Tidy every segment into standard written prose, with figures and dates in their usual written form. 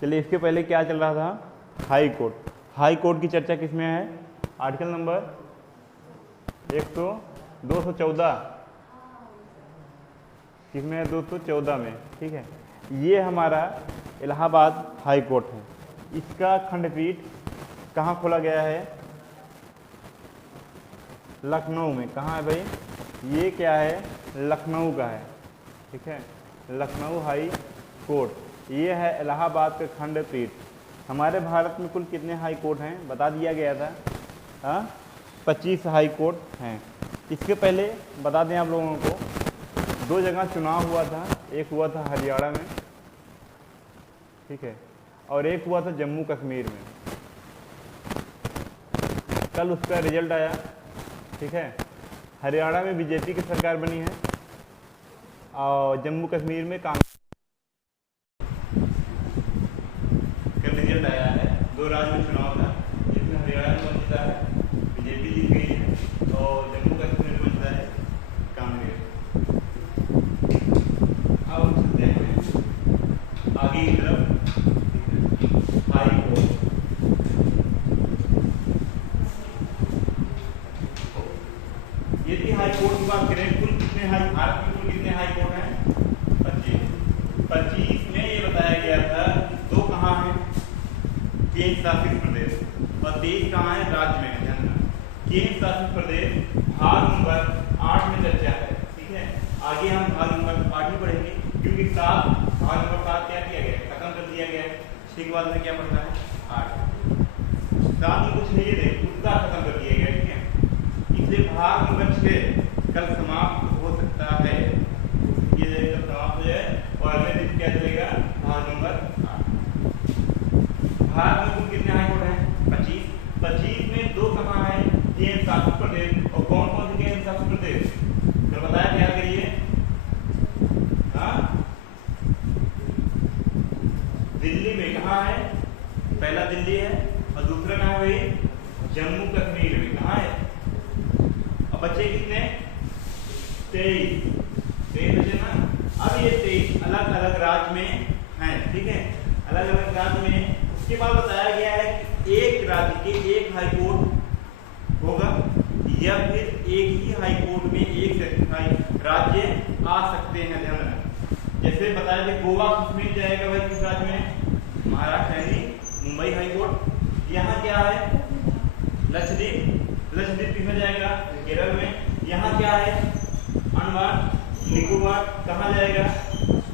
चलिए इसके पहले क्या चल रहा था, हाई कोर्ट। हाई कोर्ट की चर्चा किस में है, आर्टिकल नंबर 214 किसमें है, 214 में। ठीक है, ये हमारा इलाहाबाद हाई कोर्ट है। इसका खंडपीठ कहाँ खोला गया है, लखनऊ में। कहाँ है भाई, ये क्या है, लखनऊ का है। ठीक है, लखनऊ हाई कोर्ट, ये है इलाहाबाद का खंडपीठ। हमारे भारत में कुल कितने हाई कोर्ट हैं बता दिया गया था, हाँ 25 हाई कोर्ट हैं। इसके पहले बता दें आप लोगों को, 2 जगह चुनाव हुआ था, एक हुआ था हरियाणा में, ठीक है, और एक हुआ था जम्मू कश्मीर में। कल उसका रिजल्ट आया। ठीक है, हरियाणा में बीजेपी की सरकार बनी है और जम्मू कश्मीर में कांग्रेस। कल रिजल्ट आया है, 2 राज्य में चुनाव था, जिसमें हरियाणा में जीता है बीजेपी, जीत गई है, और जम्मू कश्मीर में जीता है कांग्रेस। अब चलते हैं आगे की तरफ, हाई कोर्ट। यदि हाई कोर्ट की बात करें, कुल कितने हाई, भारत में कुल कितने हाई कोर्ट हैं, 25 में ये बताया गया था कि 2 कहाँ हैं, केंद्र शासित प्रदेश, और 23 कहाँ है, राज्य में। ध्यान रखना, केंद्र शासित प्रदेश भाग नंबर 8 में चर्चा है। ठीक है, आगे हम भाग नंबर 8 ही पढ़ेंगे, क्योंकि भाग नंबर 7 क्या किया गया, खत्म कर दिया गया है। ठीक, बाद में क्या पढ़ना है, 8। 7 में कुछ नहीं है, पूरा खत्म कर दिया गया। ठीक है, इसलिए भाग नंबर 6 कल समाप्त हो सकता है, ये कल समाप्त हो जाए और अगले दिन क्या चलेगा, भाग नंबर 8। भारत में कुल कितने हाई कोर्ट हैं, 25 में 2 कहाँ है, केंद्र शासित प्रदेश। और कौन कौन से केंद्र शासित प्रदेश, तो बताया क्या करिए, हाँ दिल्ली में। कहाँ है, पहला दिल्ली है, और दूसरा कहाँ है, जम्मू कश्मीर में। कहाँ है, अब बच्चे कितने, 23 बचे ना। अब ये 23 अलग अलग राज्य में हैं। ठीक है, अलग अलग राज्य में। उसके बाद बताया गया है कि एक राज्य के एक हाई कोर्ट होगा, या फिर एक ही हाई कोर्ट में एक से राज्य आ सकते हैं। ध्यान रखना, जैसे बताया थे गोवा किसमें जाएगा भाई, किस राज्य में, महाराष्ट्र यानी मुंबई हाई कोर्ट। यहाँ क्या है, लक्षद्वीप किसमें जाएगा, केरल में। यहाँ क्या है, अंडमान निकोबार, कहाँ जाएगा,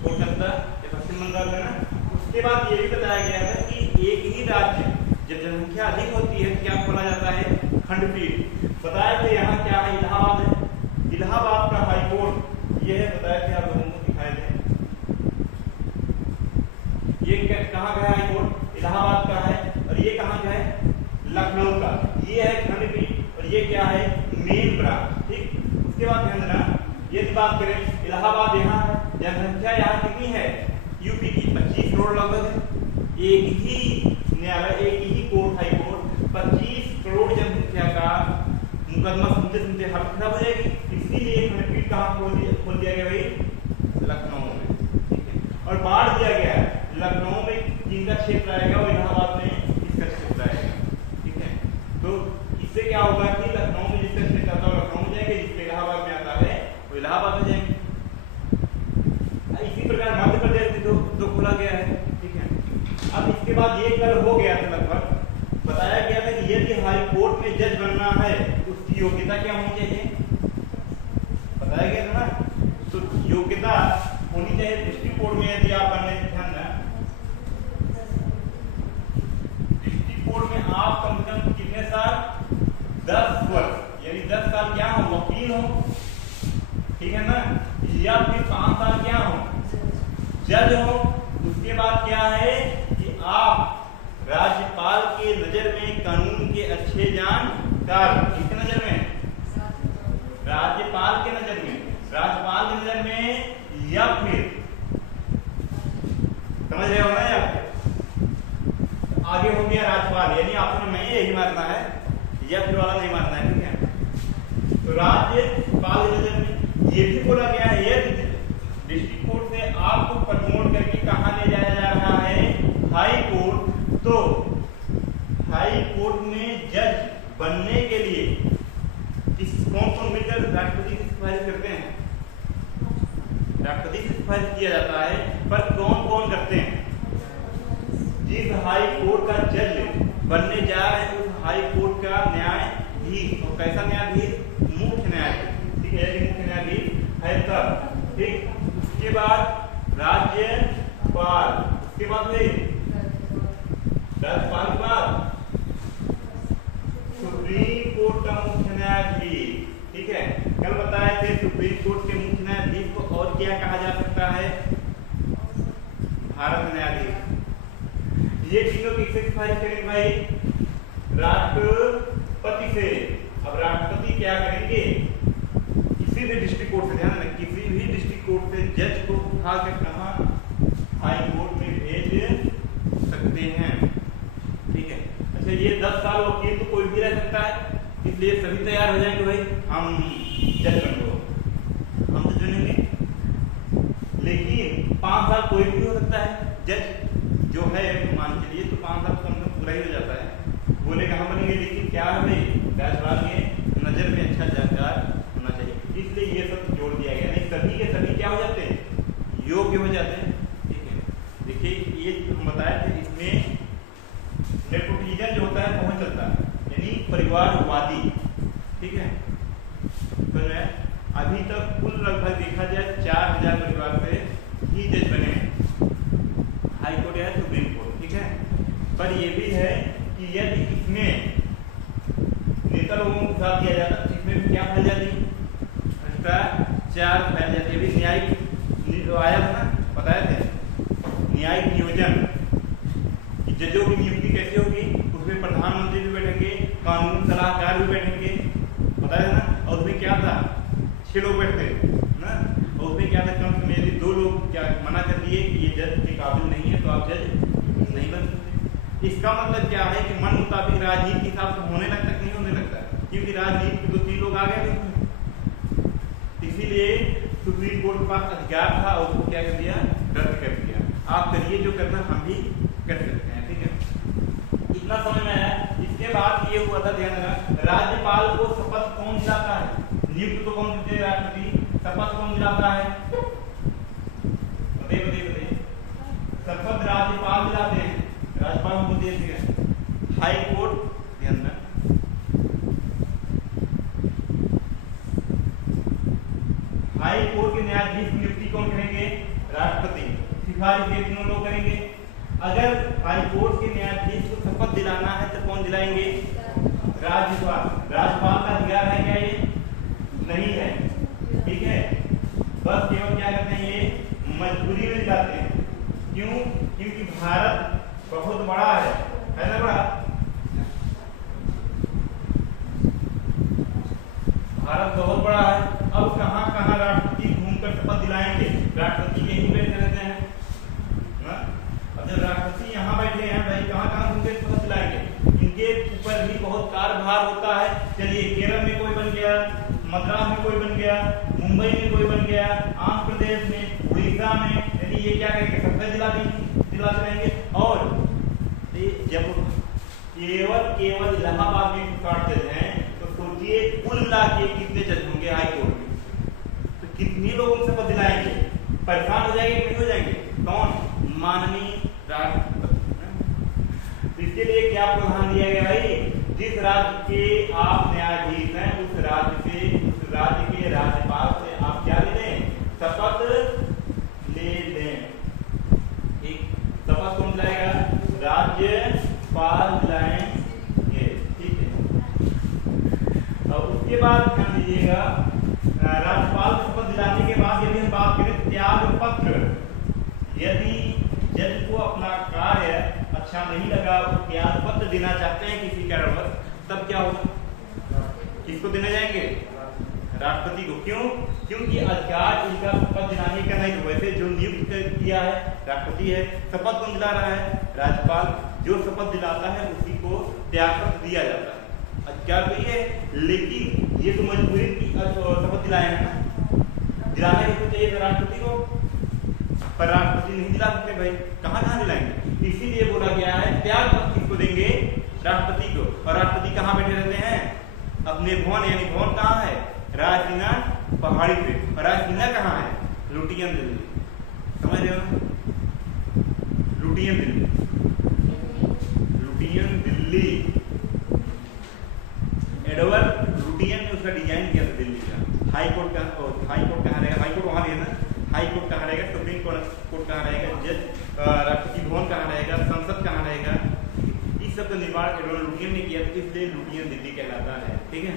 कोलकाता या पश्चिम बंगाल में ना। उसके बाद ये भी बताया गया था कि एक ही राज्य जब जनसंख्या अधिक होती है क्या खोला जाता है, खंडपीठ। बताया थे यहाँ क्या है, इलाहाबाद है, इलाहाबाद का हाई कोर्ट ये है, बताया थे आप लोगों को, दिखाए थे। ये कहाँ का हाई कोर्ट, इलाहाबाद का है, और ये कहाँ का है, लखनऊ का। ये है खंडपीठ, और ये क्या है, मेन ब्रांच। ठीक, उसके बाद ध्यान देना, यदि बात करें इलाहाबाद, यहाँ है, जनसंख्या यहाँ कितनी है, यूपी की 25 करोड़ लगभग है। एक ही न्यायालय, एक ही कोर्ट, हाई कोर्ट, 25 करोड़ जनसंख्या का मुकदमा सुनते सुनते हालत खराब हो जाएगी। इसीलिए खंडपीठ कहाँ खोल दिया गया भाई, लखनऊ में। ठीक है, और बांट दिया गया है, लखनऊ में जिनका क्षेत्र आएगा वो इलाहाबाद में इसका क्षेत्र आएगा। ठीक है, तो इससे क्या होगा कि लखनऊ में जिसका क्षेत्र आता है लखनऊ में जाएंगे, जिसका इलाहाबाद में आता है वो इलाहाबाद में जाएंगे। इसी प्रकार मध्य प्रदेश में दो खोला गया है। ठीक है, अब इसके बाद ये कल हो गया था, लगभग बताया गया था कि यदि हाई कोर्ट में जज बनना है तो उसकी योग्यता क्या होनी चाहिए, बताया गया था ना। तो योग्यता होनी चाहिए डिस्ट्रिक्ट कोर्ट में, यदि आप बनने, ध्यान ना, डिस्ट्रिक्ट कोर्ट में आप कम से कम कितने साल, 10 वर्ष, यानी 10 साल क्या हो, वकील हो। ठीक है ना, या फिर 5 साल क्या हो, जज हो। उसके बाद क्या है कि आप राज्यपाल के नजर में कानून के अच्छे जानकार, किसके नजर में, राज्यपाल के नजर में, राज्यपाल की नजर में, या फिर समझ रहे हो ना आप, आगे हो गया राज्यपाल, यानी आपको नहीं यही मानना है, या फिर वाला नहीं मानना है। ठीक है, तो राज्यपाल की नजर में ये भी बोला गया है, यदि डिस्ट्रिक्ट कोर्ट से आपको प्रमोट करके कहां ले जाया जा रहा है, हाई तो हाई कोर्ट में जज बनने के लिए कौन कौन मिलकर राष्ट्रपति की सिफारिश करते हैं? राष्ट्रपति से सिफारिश किया जाता है, पर कौन कौन करते हैं? जिस हाई कोर्ट का जज बनने जा रहे हैं उस हाई कोर्ट का न्यायाधीश, और कैसा न्यायाधीश? मुख्य न्यायाधीश, ठीक है, मुख्य न्यायाधीश है तब, ठीक। उसके बाद राज्यपाल, उसके बाद राज्यपाल के बाद सुप्रीम कोर्ट का मुख्य न्यायाधीश, ठीक है। कल बताए थे सुप्रीम कोर्ट के मुख्य न्यायाधीश को और क्या कहा जा सकता है? भारत न्यायाधीश। ये तीनों किससे सिफारिश करेंगे भाई? राष्ट्रपति से। अब राष्ट्रपति क्या करेंगे? किसी भी डिस्ट्रिक्ट कोर्ट से, ध्यान रखना, किसी भी डिस्ट्रिक्ट कोर्ट से जज को उठा कर कहाँ हाई कोर्ट में भेज सकते हैं, ठीक है। अच्छा, ये 10 साल वकील तो कोई भी रह सकता है, इसलिए सभी तैयार हो जाएंगे भाई हम जज बन लो, हम तो चुनेंगे। लेकिन 5 साल कोई भी हो सकता है जज जो है, मान के लिए तो 5 साल कम से कम पूरा ही हो जाता है, बोलेगा हम बनेंगे। लेकिन क्या है भाई, राज्यपाल के नजर में अच्छा जानकार होना चाहिए, इसलिए ये सब जोड़ दिया गया। नहीं, सभी के सभी क्या हो जाते हैं? योग्य हो जाते हैं, ठीक है। देखिए, ये हम बताए थे, इसमें नेपोटिज्म जो होता है बहुत चलता है, यानी परिवारवादी, ठीक है। तो अभी तक कुल लगभग देखा जाए 4000 परिवार से ही जज बने हैं, हाई कोर्ट या सुप्रीम कोर्ट, ठीक है। पर ये भी है कि यदि इसमें नेता लोगों को साथ दिया जाता तो इसमें क्या फैल जाती? भ्रष्टाचार फैल जाती है। अभी न्यायिक आया था ना, बताए थे, न्यायिक नियोजन, जजों की नियुक्ति कैसे होगी? उसमें प्रधानमंत्री भी बैठेंगे, कानून सलाहकार भी बैठेंगे, बताया ना। और उसमें क्या था? 6 लोग बैठते ना, और उसमें क्या था? कम से कम यदि 2 लोग क्या मना कर दिए कि ये जज के काबिल नहीं है, तो आप जज नहीं बन सकते। इसका मतलब क्या है कि मन मुताबिक राजनीति के हिसाब से होने लगता कि नहीं होने लगता, क्योंकि राजनीति के 2-3 लोग आ गए थे, इसीलिए सुप्रीम कोर्ट के पास अधिकार था और उसको क्या कर दिया? रद्द कर दिया। आप करिए जो करना, हम भी कर सकते हैं, ठीक है। इतना समझ में आया। इसके बाद ये हुआ था, ध्यान रखना, राज्यपाल को शपथ कौन दिलाता है? नियुक्त तो कौन करते हैं? राष्ट्रपति। शपथ कौन दिलाता है? बताइए। शपथ राज्यपाल दिलाते हैं, राज्यपाल को दिए थे। हाई कोर्ट, ध्यान रखना, हाई कोर्ट के न्यायाधीश की नियुक्ति कौन करेंगे? राष्ट्रपति। सिफारिश ये तीनों लोग करेंगे। अगर हाई कोर्ट के न्यायाधीश को शपथ दिलाना है तो कौन दिलाएंगे? राज्यपाल। राज्यपाल का अधिकार है क्या? ये नहीं है, ठीक है। बस केवल क्या करते हैं? ये मजबूरी में दिलाते हैं। क्यों? क्योंकि भारत बहुत बड़ा है ना, बड़ा भारत बहुत बड़ा है। अब कहाँ कहाँ राष्ट्रपति घूमकर शपथ दिलाएंगे? राष्ट्रपति यहीं बैठे रहते हैं ना। अब जब राष्ट्रपति यहाँ बैठे हैं भाई, कहाँ कहाँ घूमकर शपथ दिलाएंगे? इनके ऊपर भी बहुत कार्यभार होता है। चलिए, केरल में कोई बन गया, मद्रास में कोई बन गया, मुंबई में कोई बन गया, आंध्र प्रदेश में, उड़ीसा में, यानी ये क्या करेंगे? शपथ दिलाते रहेंगे। और जब केवल इलाहाबाद में काटते हैं तो सोचिए कुल मिला के कितने जज होंगे हाई कोर्ट में, तो कितने लोगों को शपथ दिलाएंगे? परेशान हो जाएंगे, नहीं हो जाएंगे? कौन? माननीय राष्ट्रपति। इसके लिए क्या प्रावधान दिया गया भाई? जिस राज्य के आप न्यायाधीश हैं उस राज्य के राज्यपाल से आप क्या ले लें? शपथ ले लें। एक शपथ कौन दिलाएगा? राज्यपाल दिलाएंगे, ठीक है। और उसके बाद ध्यान दीजिएगा, राज्यपाल को शपथ दिलाने के बाद यदि हम बात करें त्याग पत्र, यदि जज को अपना कार्य अच्छा नहीं लगा, वो त्याग पत्र देना चाहते हैं किसी कारणवश, तब क्या होगा? किसको देने जाएंगे? राष्ट्रपति को। क्यों? क्योंकि अधिकार इनका शपथ दिलाने का नहीं, वैसे जो नियुक्त किया है राष्ट्रपति है, शपथ कौन दिला रहा है? राज्यपाल। जो शपथ दिलाता है उसी को त्याग पत्र दिया जाता है, अधिकार तो ये है। लेकिन ये तो मजबूरी की शपथ दिलाए हैं ना, दिलाने को चाहिए था राष्ट्रपति को, पर राष्ट्रपति नहीं दिला सकते भाई, कहाँ दिलाएंगे? इसीलिए बोला गया है त्याग पद किसको देंगे? राष्ट्रपति को। और राष्ट्रपति कहाँ बैठे रहते हैं? अपने भवन, यानी भवन कहाँ है? राजसीना पहाड़ी पे। और राजसीना कहाँ है? लुटियन दिल्ली। समझ रहे हो? Lutyens Delhi, Lutyens Delhi. Edward Lutyens ने उसका डिजाइन किया था दिल्ली का। हाई कोर्ट कहाँ रहेगा? हाई कोर्ट वहां रहेगा ना। हाई कोर्ट कहाँ रहेगा? सुप्रीम कोर्ट कहाँ रहेगा? जज राष्ट्रपति भवन कहाँ रहेगा? संसद कहाँ रहेगा? इस सब का निर्माण एडवर्ड लुटियन ने किया, तो इसलिए लुटियन दिल्ली कहलाता है। ठीक है,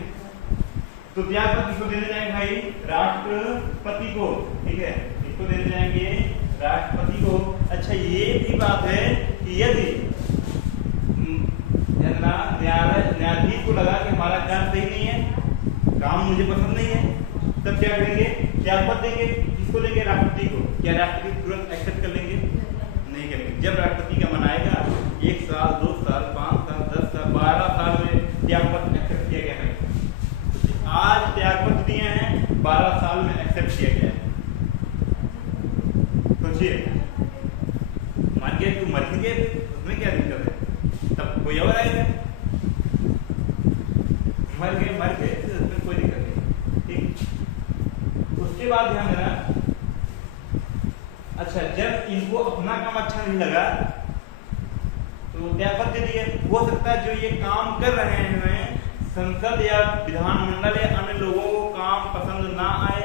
तो त्याग पद किसको देने जाएंगे भाई? राष्ट्रपति को। ठीक है, इसको देने जाएंगे राष्ट्रपति को। अच्छा, ये भी बात है कि यदि न्यायाधीश को लगा कि हमारा काम सही नहीं है, काम मुझे पसंद नहीं है, तब क्या करेंगे? त्याग पद देंगे। किसको देंगे? राष्ट्रपति को। क्या राष्ट्रपति तुरंत एक्सेप्ट कर लेंगे? नहीं करेंगे। जब राष्ट्रपति का मन आएगा 1 साल, 2 साल, 5 साल, 10 साल, 12 साल में त्याग पद एक्सेप्ट किया गया है। आज त्याग पद दिए हैं, 12 साल में एक्सेप्ट किया गया है। सोचिए, मान के तुम मर गए, उसमें क्या दिक्कत है? तब कोई और आएगा। मर गए तो उसमें कोई दिक्कत नहीं। ठीक, उसके बाद ध्यान देना। अच्छा, जब इनको अपना काम अच्छा नहीं लगा तो त्याग पद दे दिए। हो सकता है जो ये काम कर रहे हैं संसद या विधानमंडल या अन्य लोगों को काम पसंद ना आए,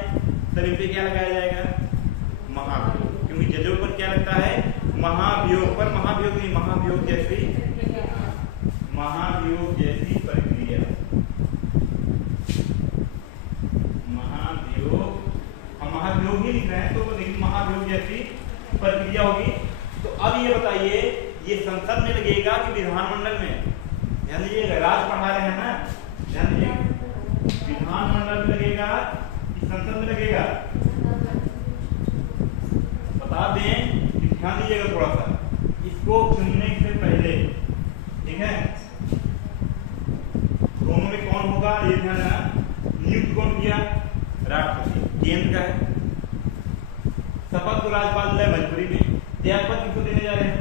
तब इन पे क्या लगाया जाएगा? महाभियोग। क्योंकि जजों पर क्या लगता है? महाभियोग पर। महाभियोग नहीं, महाभियोग जैसी प्रक्रिया। महाभियोग ही लिख रहे हैं, तो लेकिन महाभियोग जैसी प्रक्रिया होगी। तो अब ये बताइए, ये संसद में लगेगा कि विधानमंडल में? ध्यान दीजिएगा, राज पढ़ा रहे हैं ना, ध्यान दीजिएगा। विधानमंडल में लगेगा कि संसद में लगेगा? बता दें कि ध्यान दीजिएगा थोड़ा सा इसको चुनने से पहले। ठीक है, दोनों में कौन होगा ये ध्यान देना। नियुक्त कौन किया? राष्ट्रपति, केंद्र का है। शपथ को राज्यपाल दिलाए मजबूरी में। त्याग पद किसको देने जा रहे हैं?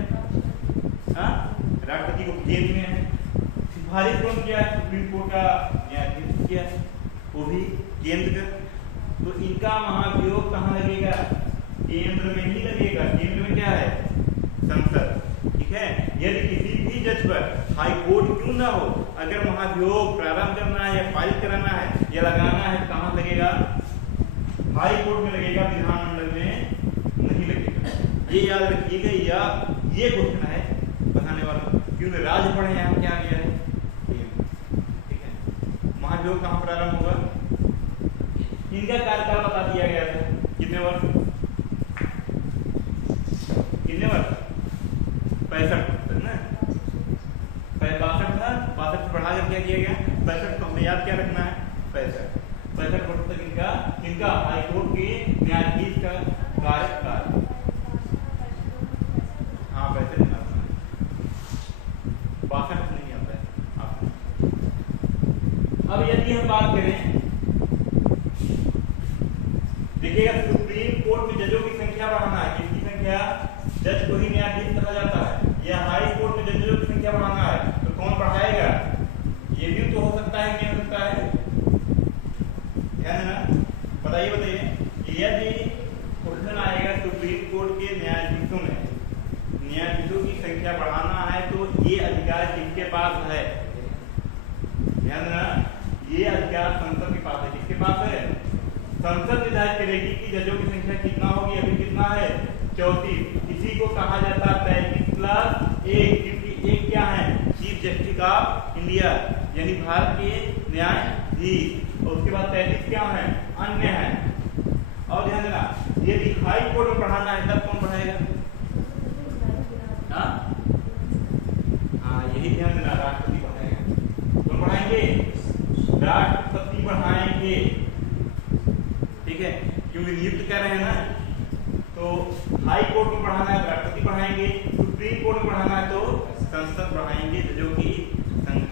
राष्ट्रपति को, केंद्र में है। सिफारिश कौन किया? सुप्रीम कोर्ट का न्यायाधीश किया, वो भी केंद्र का। तो इनका महाभियोग कहाँ लगेगा? केंद्र में ही लगेगा। केंद्र में क्या है? संसद। ठीक है, यदि किसी भी जज पर हाई कोर्ट क्यों ना हो, अगर महाभियोग प्रारंभ करना है या फाइल कराना है या लगाना है, कहाँ लगेगा? हाई कोर्ट में लगेगा, विधानमंडल में नहीं लगेगा। ये याद रखिएगा, या ये क्वेश्चन है बताने वाला, क्योंकि राज पढ़े यहाँ क्या आ गया है। ठीक है, महाभियोग कहाँ प्रारंभ होगा? इनका कार्यकाल बता दिया गया था, कितने वर्ष? 65 ना, 62 था, 62 से बढ़ा कर क्या किया गया? 65। तो हमें याद क्या रखना है? 65 वर्ष तक इनका हाईकोर्ट के न्यायाधीश का कार्यकाल। हाँ, 65 नहीं आता है आप। अब यदि हम बात करें, देखिएगा, सुप्रीम कोर्ट में जजों की संख्या बढ़ाना है। किसकी संख्या? जज को ही न्यायाधीश कहा जाता है। या हाई कोर्ट में जजों की संख्या बढ़ाना है, तो कौन बढ़ाएगा? ये भी तो हो सकता है, नहीं हो सकता है? ध्यान देना, बताइए। यदि क्वेश्चन आएगा सुप्रीम कोर्ट के न्यायाधीशों में, न्यायाधीशों की संख्या बढ़ाना है, तो ये अधिकार किसके पास है? ध्यान देना, ये अधिकार संसद के पास है। किसके पास है? संसद निर्धारित करेगी कि जजों की संख्या कितना होगी। अभी कितना है? 34। इसी को कहा जाता है 33+1, क्योंकि एक क्या है? चीफ जस्टिस ऑफ इंडिया, यानी भारत के न्यायाधीश। और उसके बाद 33 क्या है? अन्य है। और ध्यान देना, यदि हाई कोर्ट में बढ़ाना है तब कौन बढ़ाएगा? हाँ, यही ध्यान देना, राष्ट्रपति बढ़ाएगा। कौन बढ़ाएंगे? राष्ट्रपति बढ़ाएंगे। ठीक है, क्योंकि नियुक्त कर रहे हैं ना, तो हाई कोर्ट में बढ़ाना है तो राष्ट्रपति बढ़ाएंगे, सुप्रीम कोर्ट में बढ़ाना है तो संसद बढ़ाएंगे, जजों की संख्या।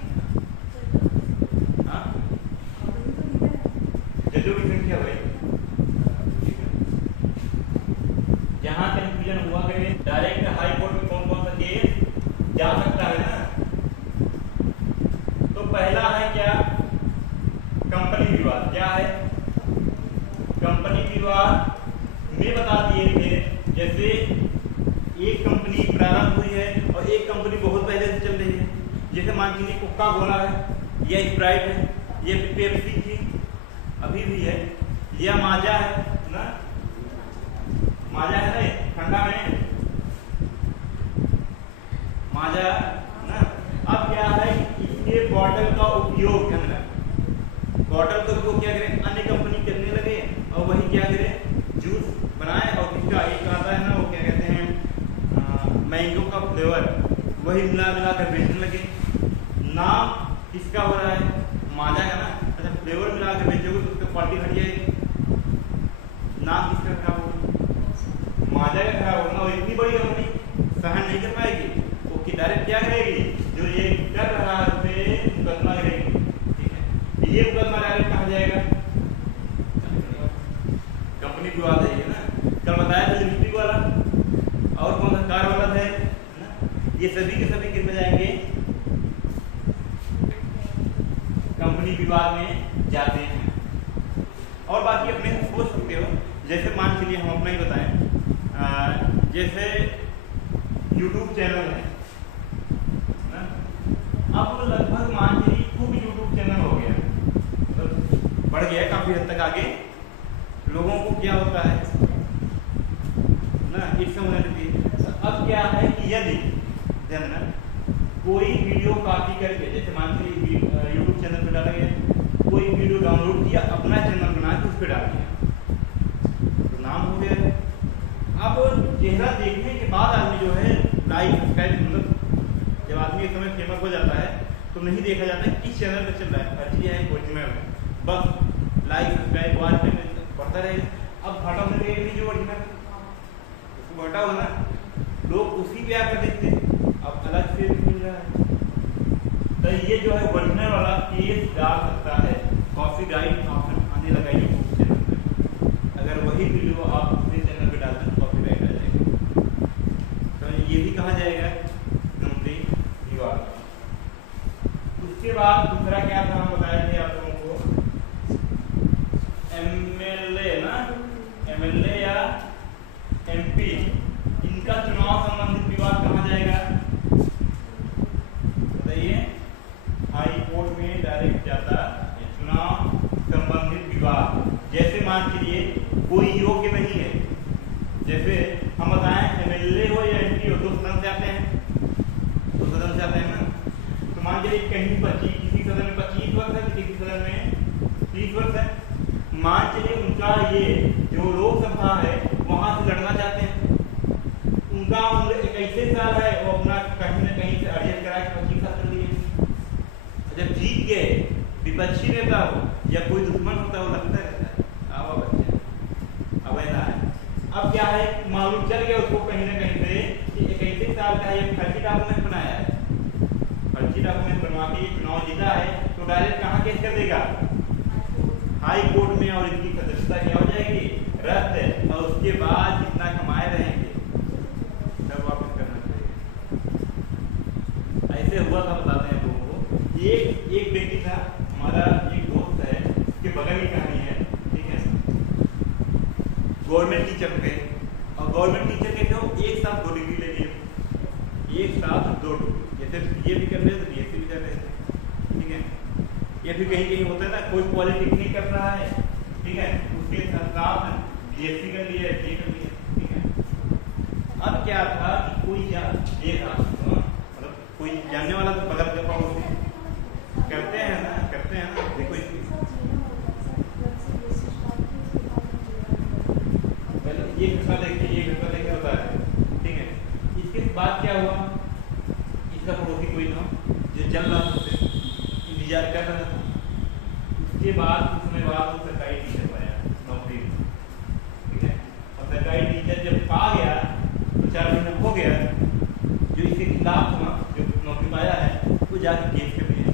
जजों की संख्या भाई, जहां कंफ्यूजन हुआ करे, डायरेक्ट हाई कोर्ट में कौन कौन सा केस जा सकता है ना। तो पहला है क्या, कंपनी विवाद। क्या है, कंपनी विवाद में बता दिए थे, जैसे एक कंपनी प्रारंभ हुई है और एक कंपनी बहुत पहले से चल रही है, जैसे मान लीजिए कोका कोला है या स्प्राइट है, ये पेप्सी थी अभी भी है, या माजा है ना, माजा है ना ठंडा में माजा ना। अब क्या है, इसके बॉटल का उपयोग करना, बॉटल का उपयोग क्या करें, अन्य कंपनी करने लगे और वही क्या करें, जूस बनाए और इसका एक आता है ना, वो क्या कहते हैं मैंगो का फ्लेवर, वही मिला कर बेचने लगे। नाम किसका हो रहा है, माजा का ना। अच्छा, फ्लेवर मिला कर बेचोगे तो उसका क्वालिटी घट जाएगी, नाम किसका खराब होगा, माजा का खराब होगा। और इतनी बड़ी कंपनी सहन नहीं कर पाएगी, वो कि डायरेक्ट क्या करेगी, जो ये कर रहा है उसे मुकदमा करेगी। ठीक है, ये मुकदमा डायरेक्ट कहा जाएगा, कंपनी विवाद है ना। कल बताया था लिपस्टिक वाला, और कौन सा कार वाला है ना, ये सभी के सभी किस में जाएंगे, कंपनी विवाद में जाते हैं। और बाकी अपने सोच सकते हो, जैसे मान चलिए हम अपना ही बताएं, जैसे YouTube चैनल है ना, अब लगभग मान लीजिए खूब YouTube चैनल हो गया, मतलब बढ़ गया काफी हद तक आगे। लोगों को क्या होता है ना, एक समझ लीजिए। अब क्या है कि यदि जानना कोई वीडियो कॉपी करके, जैसे मान लीजिए YouTube चैनल पे डाला गया, कोई वीडियो डाउनलोड किया, अपना चैनल बना के उस पर डाल दिया, तो नाम हो गया। अब चेहरा देखने के बाद आदमी जो है लाइक सब्सक्राइब, मतलब जब आदमी एक समय फेमस हो जाता है तो नहीं देखा जाता है किस चैनल पर चल रहा है, फर्जी है ओरिजिनल है, बस लाइक सब्सक्राइब वॉच टाइम बढ़ता रहेगा। अब घाटा होने लगेगा जो ओरिजिनल घाटा हो ना, लोग उसी पे आकर देखते हैं, अब अलग से मिल रहा है। तो ये जो है ओरिजिनल वाला केस डाल सकता है, कॉपीराइट ऑप्शन आने लगा यूट्यूब चैनल पे। अगर वही वीडियो आप दूसरे चैनल पे डालते हैं तो कॉपीराइट आ जाएगा, तो ये भी कहा जाएगा कंपनी विवाद। उसके बाद दूसरा क्या था, हम बताए थे आप लोगों को, एमएलए ना, एमएलए या एमपी, इनका चुनाव संबंधित विवाद कहा जाएगा, बताइए। हाई कोर्ट में डायरेक्ट जाता है चुनाव संबंधित विवाद। जैसे मान लीजिए कोई योग्य नहीं है, जैसे हम बताएं एमएलए हो या एमपी हो, दो सदन से आते हैं, दो सदन से आते हैं ना। तो मान लीजिए कहीं 25, किसी सदन में 25 वर्ष है, किसी सदन में 30 वर्ष है। मान चलिए उनका ये जो लोकसभा है वहां से लड़ना चाहते हैं, उनका उम्र 21 साल है, वो अपना कहीं ना कहीं से एडजस्ट करा के 25 साल कर लिए। जब जीत गए, विपक्षी नेता हो या कोई दुश्मन होता है, वो लगता रहता है आओ बच्चे, अब ऐसा है। अब क्या है, मालूम चल गया उसको कहीं ना कहीं से कि 21 साल का ये फर्जी डॉक्यूमेंट बनाया है, फर्जी डॉक्यूमेंट बनवा के चुनाव जीता है, तो डायरेक्ट कहाँ केस कर देगा, हाई कोर्ट में, और इनकी सदस्यता क्या हो जाएगी, रद्द। और उसके बाद जितना कमाए रहेंगे सब वापस करना चाहिए। ऐसे हुआ था, बताते हैं लोगों को। एक व्यक्ति था, हमारा एक दोस्त है, उसके बगल की कहानी है, ठीक है। गवर्नमेंट टीचर थे, और गवर्नमेंट टीचर के थे, एक साथ 2 डिग्री ले लिए, एक साथ 2 डिग्री, जैसे ये भी कर रहे थे, बीएससी भी कर रहे थे, ठीक है। ये भी कहीं कहीं होता है ना, कोई पॉलिटेक्निक कर रहा है, ठीक है, उसके साथ बीएससी कर लिया, ये कर लिया, ठीक है। अब क्या था कि कोई ये था, मतलब कोई जानने वाला तो बगल के पास करते हैं ना, देखो इसकी पहले ये घटना देखिए होता है, ठीक है। इसके बाद क्या हुआ, इसका पड़ोसी कोई था जो चल रहा था, इंतजार कर रहा था। उसके बाद कुछ समय बाद वो सरकारी टीचर पाया नौकरी में, ठीक है। और सरकारी टीचर जब पा गया तो 4 महीने हो गया, जो इसके खिलाफ था जो नौकरी पाया है, वो जाकर केस कर दिया।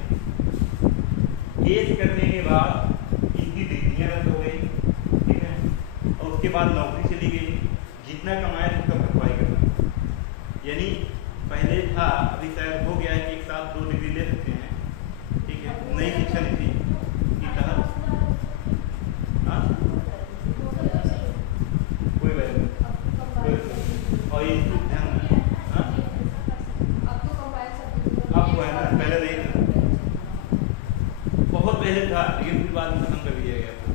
केस करने के बाद इसकी डिग्रियां रद्द हो गई, ठीक है। और उसके बाद नौकरी चली गई, जितना कमाया उसका भरपाई करना, यानी पहले था, अभी शायद हो गया है कि एक साथ 2 डिग्री ले सकते हैं, ठीक है, नई शिक्षा नीति के तहत। हाँ, कोई बात नहीं, और ये ध्यान रखना। हाँ, अब है ना, पहले नहीं था, बहुत पहले था, लेकिन फिर बाद में खत्म कर दिया गया था।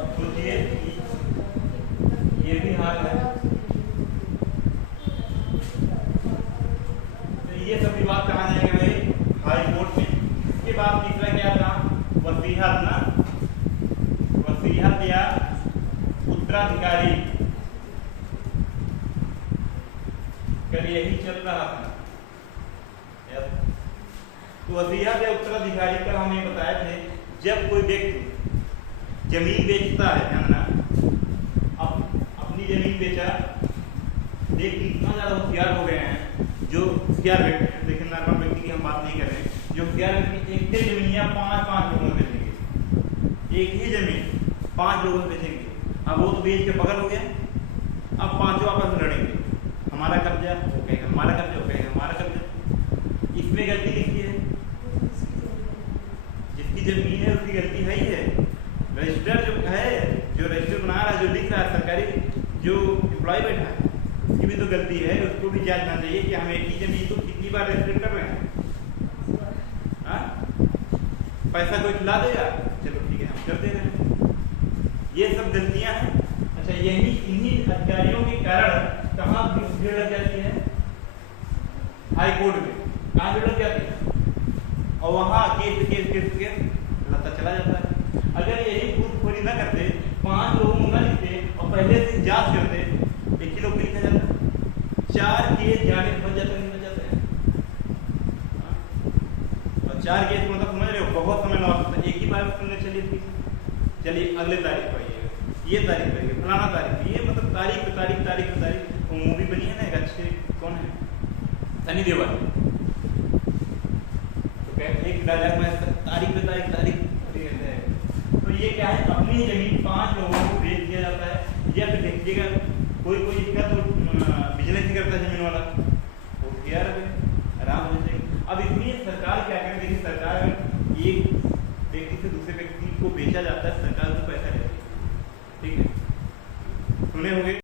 अब सोचिए ये भी हाल है, तो ये सब विवाद कहाँ जाएंगे भाई? हाई कोर्ट में। इसके बाद तीसरा क्या था? वसीयत ना, वसीयत या उत्तराधिकारी, कल यही चल रहा था। तो वसीयत या उत्तराधिकारी का हम ये बताए थे, जब कोई व्यक्ति जमीन बेचता है, जानना, अपनी जमीन बेचा, लेकिन इतना ज्यादा होशियार हो गए हैं, जो होशियार व्यक्ति हैं, लेकिन नॉर्मल व्यक्ति की हम बात नहीं कर रहे हैं, जो होशियार व्यक्ति एक ही जमीन या 5-5 लोगों में बेचेंगे, एक ही जमीन 5 लोगों में बेचेंगे। अब वो तो बेच के बगल हो गया, अब 5 आपस में लड़ेंगे, हमारा कब्जा, वो कहेगा हमारा कब्जा, वो कहेगा हमारा कब्जा। इसमें गलती किसकी है? जिसकी जमीन है उसकी गलती है ही है। रजिस्टर जो है, जो रजिस्टर बना रहा है, जो लिख रहा है, सरकारी जो एम्प्लॉय बैठा है, उसकी भी तो गलती है, उसको भी जानना चाहिए कि हम एक ही जमीन को कितनी बार रजिस्टर कर रहे हैं। हाँ, पैसा कोई खिला देगा, चलो ठीक है हम कर दे रहे हैं, ये सब गलतियां हैं। अच्छा, यही इन्हीं अधिकारियों के कारण कहाँ भीड़ लग जाती है? हाई कोर्ट में। कहाँ भीड़ लग जाती है? और वहाँ केस लता चला जाता है। अगर यही घूसखोरी न करते, 5 लोगों न लिखते और पहले से जांच करते, एक ही लोग लिखा जाता, 4 केस जाने बच जाते, नहीं बच जाते हैं। और 4 केस मतलब समझ रहे हो, बहुत समय लॉस होता है। एक ही बार सुनने चलिए अगले तारीख को आइएगा, ये तारीख पर आइएगा, फलाना तारीख, ये मतलब तारीख पे तारीख तारीख पे तारीख। वो मूवी बनी है ना एक अच्छे, कौन है, सनी देओल, तो कहते एक डायलॉग में तारीख पे तारीख तारीख। तो ये क्या है, अपनी जमीन 5 लोगों को बेच दिया जाता है। या फिर देखिएगा, कोई इसका तो बिजनेस ही करता है जमीन वाला,